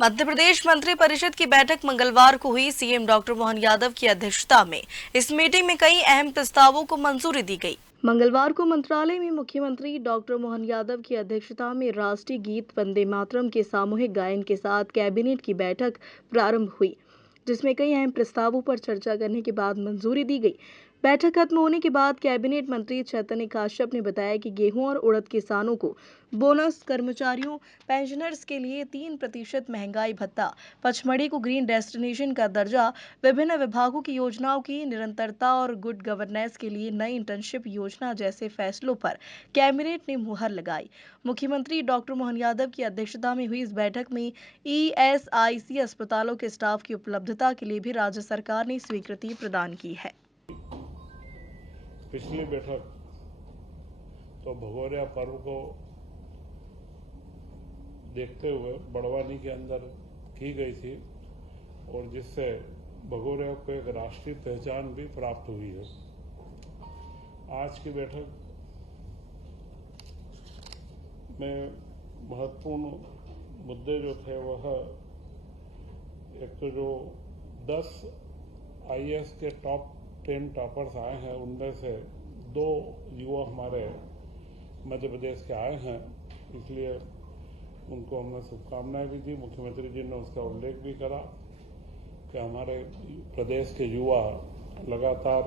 मध्य प्रदेश मंत्री परिषद की बैठक मंगलवार को हुई। सीएम डॉक्टर मोहन यादव की अध्यक्षता में इस मीटिंग में कई अहम प्रस्तावों को मंजूरी दी गई। मंगलवार को मंत्रालय में मुख्यमंत्री डॉक्टर मोहन यादव की अध्यक्षता में राष्ट्रीय गीत वंदे मातरम के सामूहिक गायन के साथ कैबिनेट की बैठक प्रारंभ हुई, जिसमें कई अहम प्रस्तावों पर चर्चा करने के बाद मंजूरी दी गई। बैठक खत्म होने के बाद कैबिनेट मंत्री चैतन्य काश्यप ने बताया कि गेहूं और उड़द किसानों को बोनस, कर्मचारियों, पेंशनर्स के लिए 3% महंगाई भत्ता, पचमढ़ी को ग्रीन डेस्टिनेशन का दर्जा, विभिन्न विभागों की योजनाओं की निरंतरता और गुड गवर्नेंस के लिए नई इंटर्नशिप योजना जैसे फैसलों पर कैबिनेट ने मुहर लगाई। मुख्यमंत्री डॉक्टर मोहन यादव की अध्यक्षता में हुई इस बैठक में ईएसआईसी अस्पतालों के स्टाफ की उपलब्धता के लिए भी राज्य सरकार ने स्वीकृति प्रदान की है। पिछली बैठक तो भगोरिया पर्व को देखते हुए बड़वानी के अंदर की गई थी और जिससे भगोरिया को एक राष्ट्रीय पहचान भी प्राप्त हुई है। आज की बैठक में महत्वपूर्ण मुद्दे जो थे वह एक तो जो 10 आईएएस के टॉप 10 टॉपर्स आए हैं, उनमें से 2 युवा हमारे मध्य प्रदेश के आए हैं, इसलिए उनको हमने शुभकामनाएं भी दी। मुख्यमंत्री जी ने उसका उल्लेख भी करा कि हमारे प्रदेश के युवा लगातार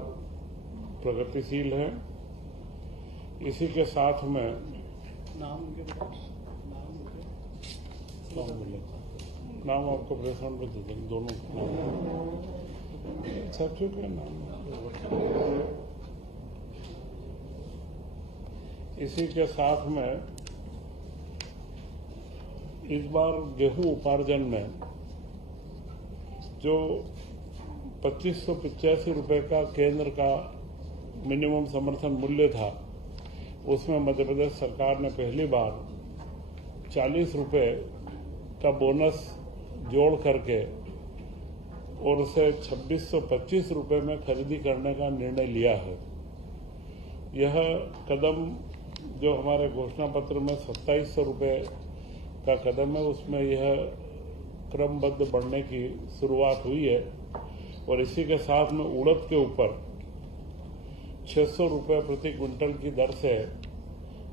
प्रगतिशील हैं। इसी के साथ में नाम आपको प्रेसमेंट में दे देंगे, दोनों सब्जेक्ट का नाम। इसी के साथ में इस बार गेहूं उपार्जन में जो 2585 रुपए का केंद्र का मिनिमम समर्थन मूल्य था, उसमें मध्य प्रदेश सरकार ने पहली बार 40 रुपए का बोनस जोड़ करके और उसे 2625 रुपए में खरीदी करने का निर्णय लिया है। यह कदम जो हमारे घोषणा पत्र में 2700 रुपए का कदम है, उसमें यह क्रमबद्ध बढ़ने की शुरुआत हुई है और इसी के साथ में उड़द के ऊपर 600 रुपए प्रति क्विंटल की दर से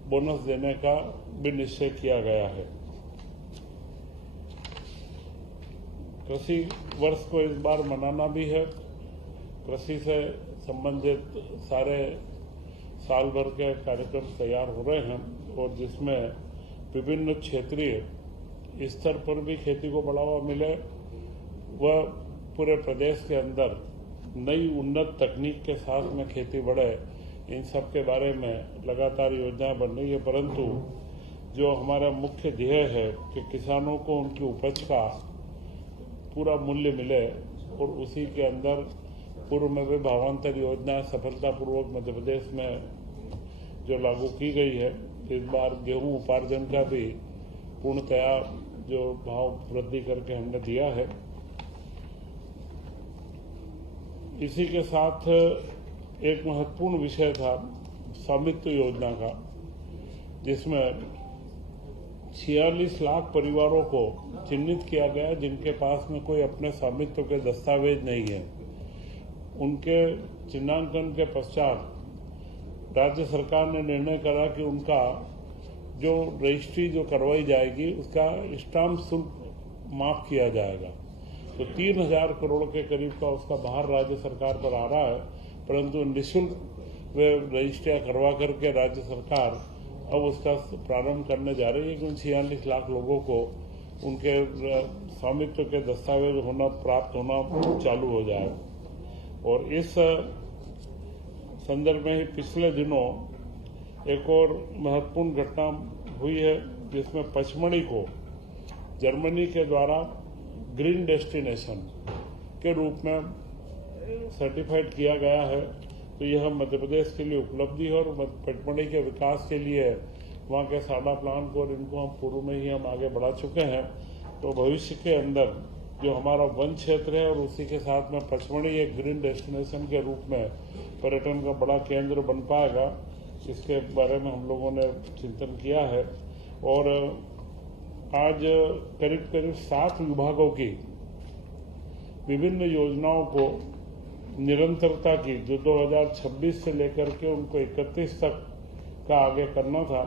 बोनस देने का भी निश्चय किया गया है। कृषि वर्ष को इस बार मनाना भी है। कृषि से संबंधित सारे साल भर के कार्यक्रम तैयार हो रहे हैं और जिसमें विभिन्न क्षेत्रीय स्तर पर भी खेती को बढ़ावा मिले, वह पूरे प्रदेश के अंदर नई उन्नत तकनीक के साथ में खेती बढ़े, इन सब के बारे में लगातार योजनाएं बन रही है। परंतु जो हमारा मुख्य ध्येय है कि किसानों को उनकी उपज का पूरा मूल्य मिले और उसी के अंदर पूर्व में भी भावांतर योजना सफलतापूर्वक मध्य प्रदेश में जो लागू की गई है, इस बार गेहूं उपार्जन का भी पूर्णतया जो भाव वृद्धि करके हमने दिया है। इसी के साथ एक महत्वपूर्ण विषय था स्वामित्व योजना का, जिसमें 46 लाख परिवारों को चिन्हित किया गया जिनके पास में कोई अपने स्वामित्व के दस्तावेज नहीं है। उनके चिन्हांकन के पश्चात राज्य सरकार ने निर्णय करा कि उनका जो रजिस्ट्री जो करवाई जाएगी उसका स्टाम्प शुल्क माफ किया जाएगा। तो 3000 करोड़ के करीब का उसका भार राज्य सरकार पर आ रहा है, परंतु निःशुल्क वे रजिस्ट्रियां करवा करके राज्य सरकार अब उसका प्रारंभ करने जा रही है कि उन 46 लाख लोगों को उनके स्वामित्व के दस्तावेज प्राप्त होना चालू हो जाए। और इस संदर्भ में ही पिछले दिनों एक और महत्वपूर्ण घटना हुई है, जिसमें पचमढ़ी को जर्मनी के द्वारा ग्रीन डेस्टिनेशन के रूप में सर्टिफाइड किया गया है। तो यह मध्य प्रदेश के लिए उपलब्धि है और पचमढ़ी के विकास के लिए वहाँ के साडा प्लान को और इनको हम पूर्व में ही हम आगे बढ़ा चुके हैं। तो भविष्य के अंदर जो हमारा वन क्षेत्र है और उसी के साथ में पचमढ़ी एक ग्रीन डेस्टिनेशन के रूप में पर्यटन का बड़ा केंद्र बन पाएगा, इसके बारे में हम लोगों ने चिंतन किया है। और आज करीब करीब 7 विभागों की विभिन्न योजनाओं को निरंतरता की, जो 2026 से लेकर के उनको 31 तक का आगे करना था,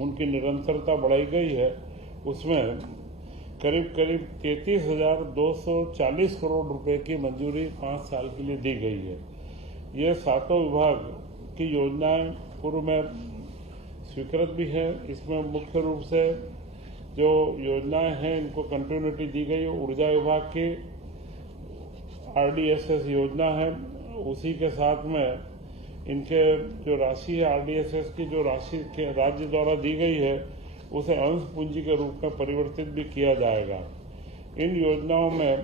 उनकी निरंतरता बढ़ाई गई है। उसमें करीब करीब 33,240 करोड़ रुपए की मंजूरी 5 साल के लिए दी गई है। ये 7 विभाग की योजनाएं पूर्व में स्वीकृत भी है। इसमें मुख्य रूप से जो योजनाएं हैं इनको कंटिन्यूटी दी गई है। ऊर्जा विभाग की RDSS योजना है, उसी के साथ में इनके जो राशि है RDSS की जो राशि के राज्य द्वारा दी गई है उसे अंश पूंजी के रूप में परिवर्तित भी किया जाएगा। इन योजनाओं में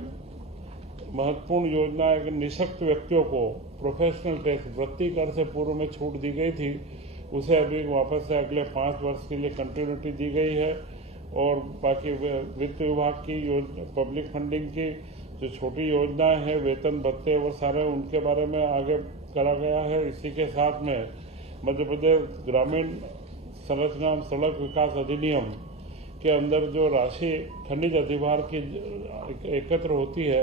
महत्वपूर्ण योजना है कि निःशक्त व्यक्तियों को प्रोफेशनल टैक्स वृत्ति कर से पूर्व में छूट दी गई थी, उसे अभी वापस से अगले 5 वर्ष के लिए कंटिन्यूटी दी गई है। और बाकी वित्त विभाग की पब्लिक फंडिंग की जो छोटी योजनाएं हैं, वेतन भत्ते, वो सारे उनके बारे में आगे करा गया है। इसी के साथ में मध्य प्रदेश ग्रामीण संरचना सड़क विकास अधिनियम के अंदर जो राशि खनिज अधिभार की एकत्र होती है,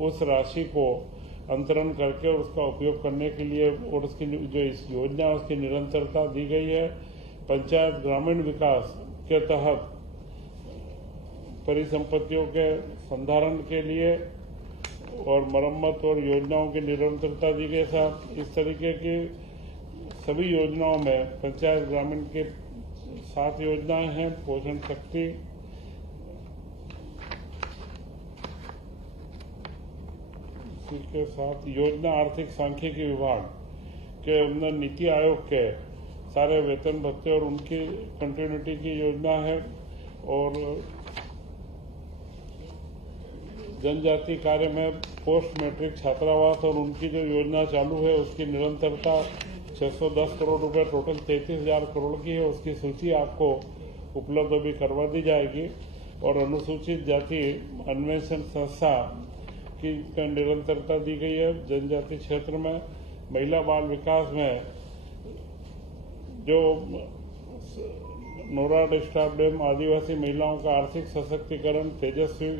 उस राशि को अंतरण करके और उसका उपयोग करने के लिए और उसकी जो इस योजना उसकी निरंतरता दी गई है। पंचायत ग्रामीण विकास के तहत परिसंपत्तियों के संधारण के लिए और मरम्मत और योजनाओं की निरंतरता दी गई। साथ इस तरीके की सभी योजनाओं में पंचायत ग्रामीण के 7 योजनाएं हैं। पोषण शक्ति, इसी के साथ योजना आर्थिक सांख्यिकी विभाग के अंदर नीति आयोग के सारे वेतन भत्ते और उनकी कंटिन्यूटी की योजना है। और जनजाति कार्य में पोस्ट मैट्रिक छात्रावास और उनकी जो योजना चालू है उसकी निरंतरता 610 करोड़ रुपए टोटल 33,000 करोड़ की है। उसकी सूची आपको उपलब्ध भी करवा दी जाएगी। और अनुसूचित जाति अन्वेषण संस्था की निरंतरता दी गई है। जनजाति क्षेत्र में महिला बाल विकास में जो नोराड स्टाफ डैम आदिवासी महिलाओं का आर्थिक सशक्तिकरण, तेजस्वी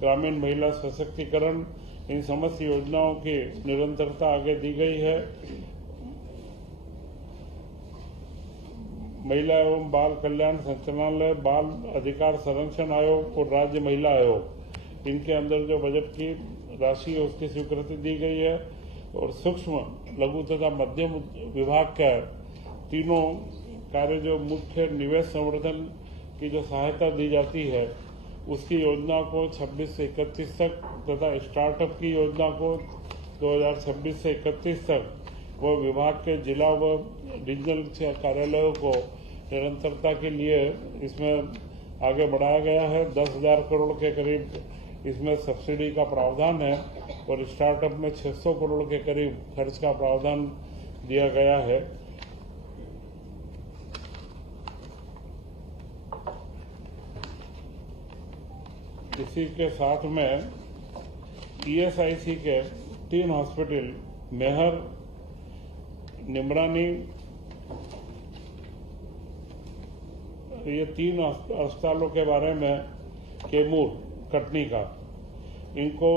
ग्रामीण महिला सशक्तिकरण, इन समस्त योजनाओं की निरंतरता आगे दी गई है। महिला एवं बाल कल्याण संचालनालय, बाल अधिकार संरक्षण आयोग और राज्य महिला आयोग, इनके अंदर जो बजट की राशि है उसकी स्वीकृति दी गई है। और सूक्ष्म, लघु तथा मध्यम विभाग का तीनों कार्य जो मुख्य निवेश संवर्धन की जो सहायता दी जाती है उसकी योजना को 26 से 31 तक तथा स्टार्टअप की योजना को 2026 से 31 तक वो विभाग के जिला व रीजनल कार्यालयों को निरंतरता के लिए इसमें आगे बढ़ाया गया है। 10,000 करोड़ के करीब इसमें सब्सिडी का प्रावधान है और स्टार्टअप में 600 करोड़ के करीब खर्च का प्रावधान दिया गया है। इसी के साथ में ESIC के 3 हॉस्पिटल मेहर, निमरानी, ये 3 अस्पतालों के बारे में कैमूर, कटनी का, इनको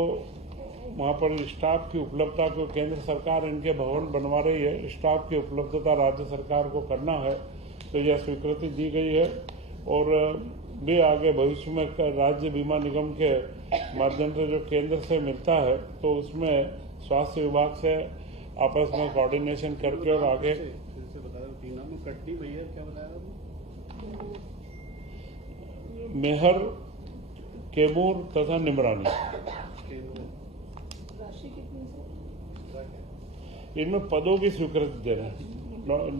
वहाँ पर स्टाफ की उपलब्धता को केंद्र सरकार इनके भवन बनवा रही है, स्टाफ की उपलब्धता राज्य सरकार को करना है, तो यह स्वीकृति दी गई है। और भी आगे भविष्य में राज्य बीमा निगम के माध्यम से जो केंद्र से मिलता है तो उसमें स्वास्थ्य विभाग से आपस में कोऑर्डिनेशन करके और आगे मेहर, कैमूर तथा निमरानी, इनमें पदों की स्वीकृति दे रहे हैं।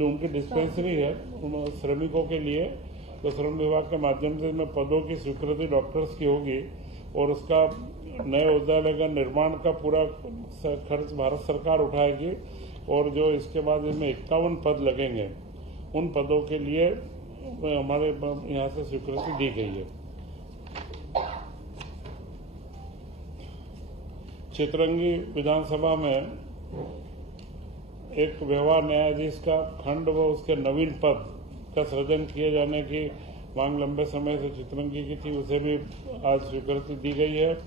उनकी डिस्पेंसरी है श्रमिकों के लिए, तो श्रम विभाग के माध्यम से इनमें पदों की स्वीकृति डॉक्टर्स की होगी और उसका नए औषधालय का निर्माण का पूरा खर्च भारत सरकार उठाएगी। और जो इसके बाद इसमें 51 पद लगेंगे, उन पदों के लिए हमारे यहाँ से स्वीकृति दी गई है। चितरंगी विधानसभा में एक व्यवहार न्यायाधीश का खंड व उसके नवीन पद का सृजन किए जाने की मांग लंबे समय से चितरंगी की थी, उसे भी आज स्वीकृति दी गई है।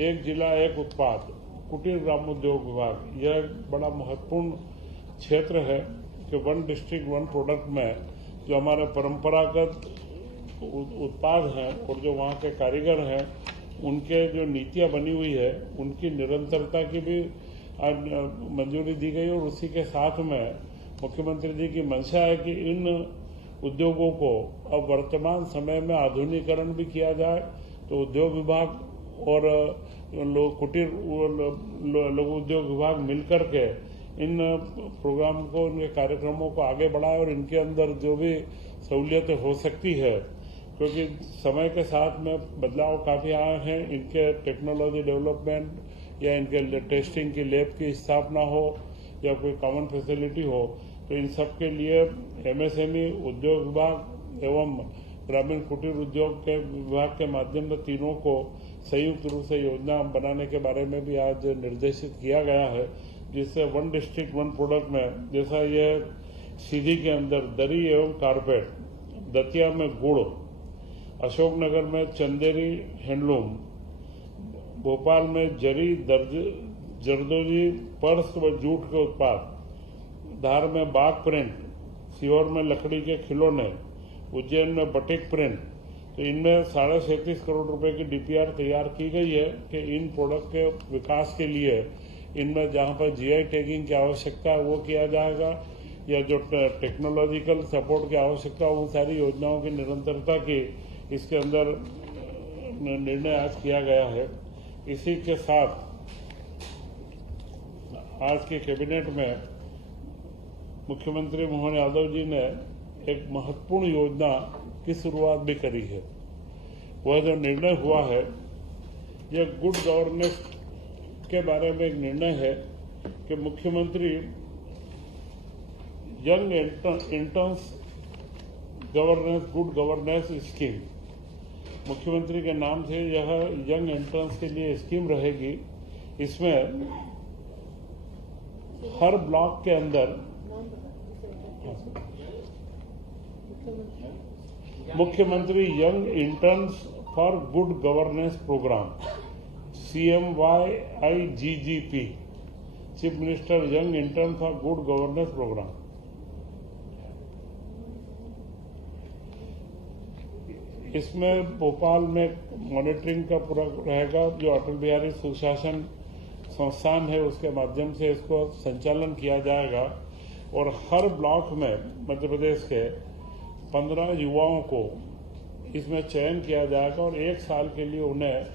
एक जिला एक उत्पाद, कुटीर ग्रामोद्योग विभाग, यह बड़ा महत्वपूर्ण क्षेत्र है कि वन डिस्ट्रिक्ट वन प्रोडक्ट में जो हमारे परंपरागत उत्पाद हैं और जो वहाँ के कारीगर हैं, उनके जो नीतियाँ बनी हुई है, उनकी निरंतरता की भी आज मंजूरी दी गई। और उसी के साथ में मुख्यमंत्री जी की मंशा है कि इन उद्योगों को अब वर्तमान समय में आधुनिकीकरण भी किया जाए। तो उद्योग विभाग और कुटीर लघु उद्योग विभाग मिलकर के इन प्रोग्राम को, इनके कार्यक्रमों को आगे बढ़ाए और इनके अंदर जो भी सहूलियतें हो सकती है, क्योंकि समय के साथ में बदलाव काफ़ी आए हैं, इनके टेक्नोलॉजी डेवलपमेंट या इनके टेस्टिंग की लैब की स्थापना हो या कोई कॉमन फैसिलिटी हो, तो इन सब के लिए एमएसएमई, उद्योग विभाग एवं ग्रामीण कुटीर उद्योग के विभाग के माध्यम से तीनों को संयुक्त रूप से योजना बनाने के बारे में भी आज निर्देशित किया गया है, जिससे वन डिस्ट्रिक्ट वन प्रोडक्ट में, जैसा ये सीधी के अंदर दरी एवं कारपेट, दतिया में गुड़, अशोकनगर में चंदेरी हैंडलूम, भोपाल में जरी, जरदोजी, पर्स व जूट के उत्पाद, धार में बाग प्रिंट, सीहोर में लकड़ी के खिलौने, उज्जैन में बटिक प्रिंट। तो इनमें 37.5 करोड़ रुपए की डीपीआर तैयार की गई है कि इन प्रोडक्ट के विकास के लिए इनमें जहां पर जीआई टैगिंग की आवश्यकता है वो किया जाएगा, या जो टेक्नोलॉजिकल सपोर्ट की आवश्यकता है उन सारी योजनाओं की निरंतरता की इसके अंदर निर्णय आज किया गया है। इसी के साथ आज के कैबिनेट में मुख्यमंत्री मोहन यादव जी ने एक महत्वपूर्ण योजना की शुरुआत भी करी है। वह जो निर्णय हुआ है, यह गुड गवर्नेंस के बारे में एक निर्णय है कि मुख्यमंत्री young interns governance good governance scheme, मुख्यमंत्री के नाम से यह यंग इंटर्न्स के लिए स्कीम रहेगी। इसमें हर ब्लॉक के अंदर मुख्यमंत्री young interns for good governance programme, CMYIGGP, chief minister young intern for good governance programme. इसमें भोपाल में मॉनिटरिंग का पूरा रहेगा, जो अटल बिहारी सुशासन संस्थान है उसके माध्यम से इसको संचालन किया जाएगा। और हर ब्लॉक में मध्य प्रदेश के 15 युवाओं को इसमें चयन किया जाएगा और 1 साल के लिए उन्हें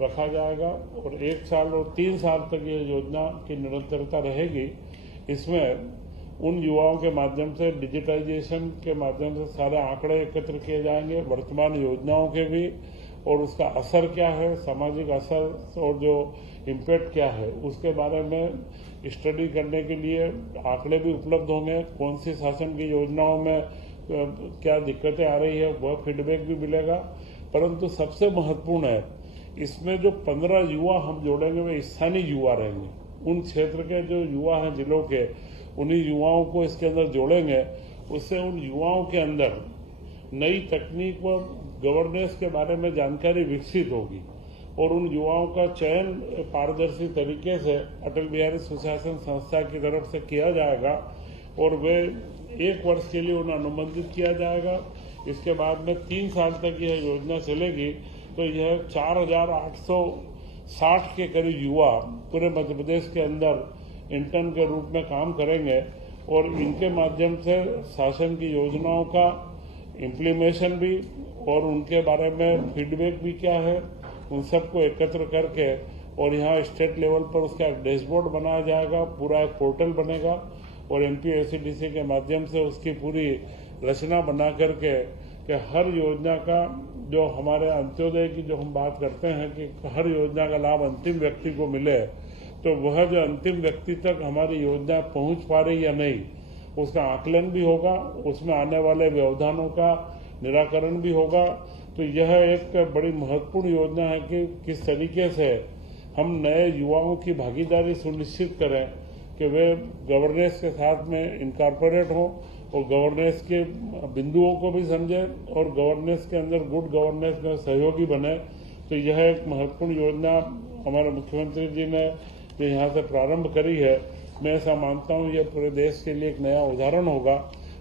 रखा जाएगा और 1 साल और 3 साल तक ये योजना की निरंतरता रहेगी। इसमें उन युवाओं के माध्यम से डिजिटाइजेशन के माध्यम से सारे आंकड़े एकत्र किए जाएंगे, वर्तमान योजनाओं के भी, और उसका असर क्या है, सामाजिक असर और जो इम्पैक्ट क्या है उसके बारे में स्टडी करने के लिए आंकड़े भी उपलब्ध होंगे। कौन सी शासन की योजनाओं में क्या दिक्कतें आ रही है वह फीडबैक भी मिलेगा। परंतु सबसे महत्वपूर्ण है, इसमें जो 15 युवा हम जोड़ेंगे वे स्थानीय युवा रहेंगे। उन क्षेत्र के जो युवा हैं जिलों के, उन्हीं युवाओं को इसके अंदर जोड़ेंगे। उससे उन युवाओं के अंदर नई तकनीक व गवर्नेंस के बारे में जानकारी विकसित होगी और उन युवाओं का चयन पारदर्शी तरीके से अटल बिहारी सुशासन संस्था की तरफ से किया जाएगा और वे 1 वर्ष के लिए उन्हें अनुबंधित किया जाएगा। इसके बाद में 3 साल तक यह योजना चलेगी। तो यह 4,860 के करीब युवा पूरे मध्य प्रदेश के अंदर इंटर्न के रूप में काम करेंगे और इनके माध्यम से शासन की योजनाओं का इम्प्लीमेशन भी और उनके बारे में फीडबैक भी क्या है उन सबको एकत्र करके और यहाँ स्टेट लेवल पर उसका एक डैशबोर्ड बनाया जाएगा, पूरा एक पोर्टल बनेगा और MP-ACDC के माध्यम से उसकी पूरी रचना बना करके कि हर योजना का जो हमारे अंत्योदय की जो हम बात करते हैं कि हर योजना का लाभ अंतिम व्यक्ति को मिले, तो वह जो अंतिम व्यक्ति तक हमारी योजना पहुंच पा रही या नहीं उसका आकलन भी होगा, उसमें आने वाले व्यवधानों का निराकरण भी होगा। तो यह एक बड़ी महत्वपूर्ण योजना है कि किस तरीके से हम नए युवाओं की भागीदारी सुनिश्चित करें कि वे गवर्नेंस के साथ में इनकॉर्पोरेट हों और गवर्नेंस के बिंदुओं को भी समझे और गवर्नेंस के अंदर गुड गवर्नेंस में सहयोगी बने। तो यह एक महत्वपूर्ण योजना हमारे मुख्यमंत्री जी ने जो यहाँ से प्रारंभ करी है, मैं ऐसा मानता हूँ ये पूरे देश के लिए एक नया उदाहरण होगा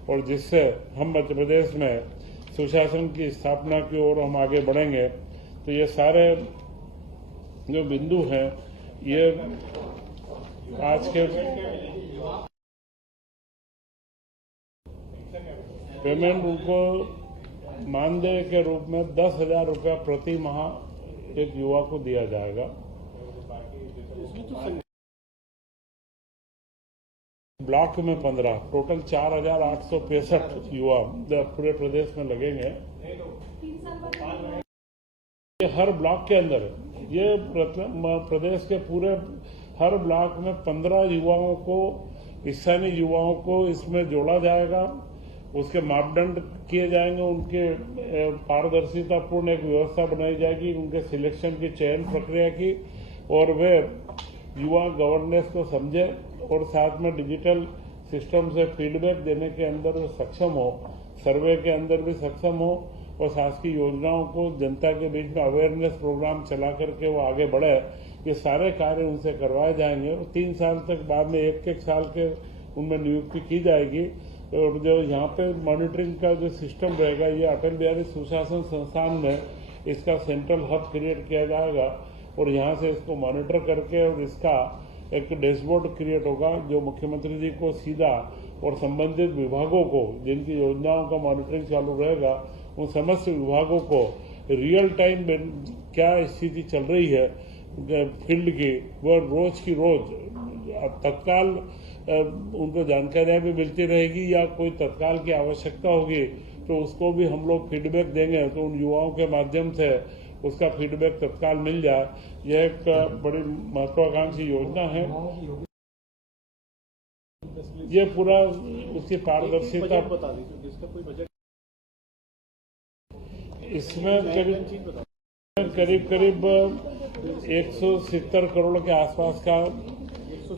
और जिससे हम मध्य प्रदेश में सुशासन की स्थापना की ओर हम आगे बढ़ेंगे। तो ये सारे जो बिंदु हैं ये आज के पेमेंट उनको मानदेय के रूप में 10,000 रुपया प्रति माह एक युवा को दिया जाएगा। ब्लॉक में 15, टोटल 4,865 युवा पूरे प्रदेश में लगेंगे। ये हर ब्लॉक के अंदर ये प्रदेश के पूरे हर ब्लॉक में 15 युवाओं को, स्थानीय युवाओं को इसमें जोड़ा जाएगा। उसके मापदंड किए जाएंगे, उनके पारदर्शितापूर्ण एक व्यवस्था बनाई जाएगी उनके सिलेक्शन की, चयन प्रक्रिया की, और वे युवा गवर्नेंस को समझे और साथ में डिजिटल सिस्टम से फीडबैक देने के अंदर सक्षम हो, सर्वे के अंदर भी सक्षम हो और शासकीय योजनाओं को जनता के बीच में अवेयरनेस प्रोग्राम चला करके वो आगे बढ़े। ये सारे कार्य उनसे करवाए जाएंगे और 3 साल तक बाद में एक साल के उनमें नियुक्ति की जाएगी। और जो यहाँ पे मॉनिटरिंग का जो सिस्टम रहेगा, ये अटल बिहारी सुशासन संस्थान में इसका सेंट्रल हब क्रिएट किया जाएगा और यहाँ से इसको मॉनिटर करके और इसका एक डैशबोर्ड क्रिएट होगा जो मुख्यमंत्री जी को सीधा और संबंधित विभागों को, जिनकी योजनाओं का मॉनिटरिंग चालू रहेगा, उन समस्त विभागों को रियल टाइम क्या स्थिति चल रही है फील्ड की, वह रोज की रोज तत्काल उनको जानकारियां भी मिलती रहेगी या कोई तत्काल की आवश्यकता होगी तो उसको भी हम लोग फीडबैक देंगे तो उन युवाओं के माध्यम से उसका फीडबैक तत्काल मिल जाए। यह एक बड़ी महत्वाकांक्षी योजना है। ये पूरा उसकी पारदर्शिता, इसमें करीब 170 करोड़ के आसपास का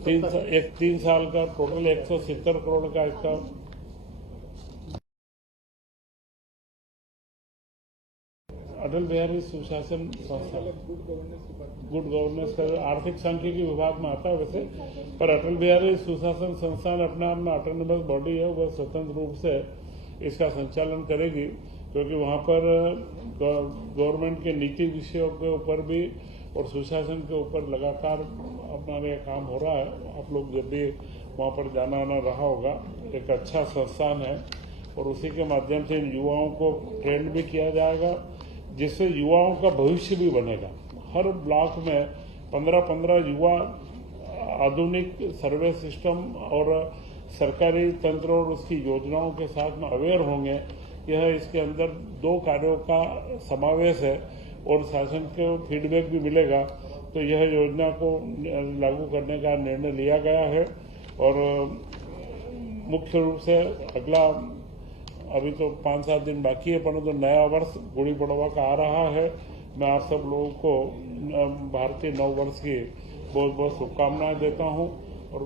3 साल का टोटल 170 करोड़ का इसका अटल बिहारी सुशासन संस्थान गुड गवर्नेंस का आर्थिक सांख्यिकी विभाग में आता है वैसे, पर अटल बिहारी सुशासन संस्थान अपने आप में ऑटोनोमस बॉडी है, वह स्वतंत्र रूप से इसका संचालन करेगी क्योंकि वहां पर गवर्नमेंट के नीति विषयों के ऊपर भी और सुशासन के ऊपर लगातार अपना ये काम हो रहा है। आप लोग जब भी वहां पर जाना आना रहा होगा, एक अच्छा संस्थान है और उसी के माध्यम से इन युवाओं को ट्रेंड भी किया जाएगा जिससे युवाओं का भविष्य भी बनेगा। हर ब्लॉक में 15-15 युवा आधुनिक सर्वे सिस्टम और सरकारी तंत्र और उसकी योजनाओं के साथ में अवेयर होंगे। यह इसके अंदर 2 कार्यों का समावेश है और शासन को फीडबैक भी मिलेगा। तो यह योजना को लागू करने का निर्णय लिया गया है और मुख्य रूप से अगला अभी तो 5-7 दिन बाकी है, परंतु नया वर्ष गुड़ी पड़वा का आ रहा है। मैं आप सब लोगों को भारतीय नव वर्ष की बहुत बहुत शुभकामनाएं देता हूं और